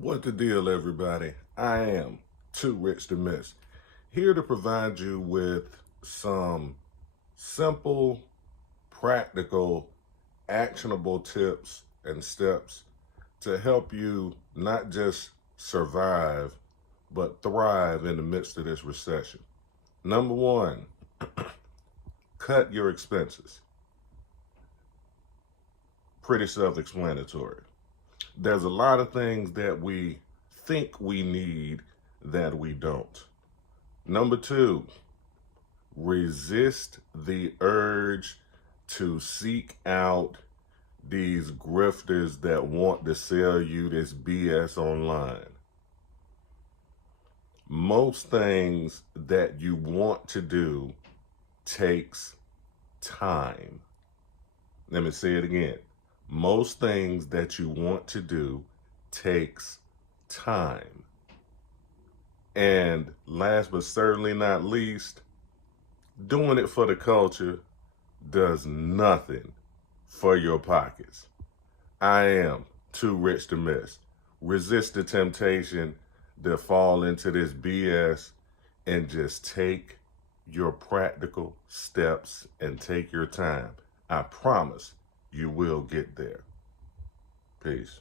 What the deal, everybody? I am too rich to miss. Here to provide you with some simple, practical, actionable tips and steps to help you not just survive, but thrive in the midst of this recession. Number one, cut your expenses. Pretty self-explanatory. There's a lot of things that we think we need that we don't. Number two, resist the urge to seek out these grifters that want to sell you this BS online. Most things that you want to do takes time. Let me say it again. Most things that you want to do takes time. And last but certainly not least, doing it for the culture does nothing for your pockets. I am too rich to miss. Resist the temptation to fall into this BS and just take your practical steps and take your time. I promise you will get there. Peace.